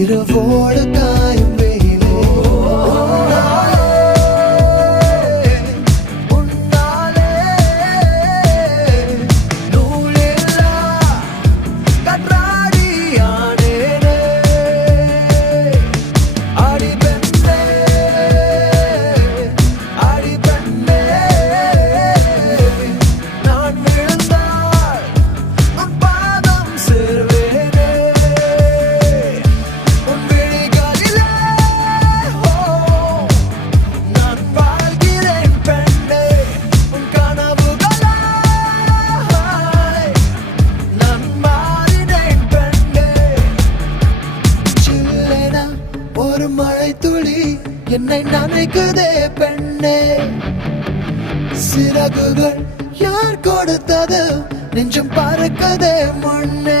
இரவோடு காயும் வெயிலே உன்னாலே நூலில்லா கற்றாடியானேனே அடி பெண்ணே அடி பெண்ணே நான் விழுந்தால் உன் பாதம் சேர்வேனே உன் விழிகளிலே நான் வாழ்கிறேன் பெண்ணே உன் கனவுகளாய் நான் மாறினேன் பெண்ணே சில்லென ஒரு மழை துளி என்னை நனைக்குதே பெண்ணே சிறகுகள் யார் கொடுத்தது நெஞ்சம் பறக்கதே முன்னே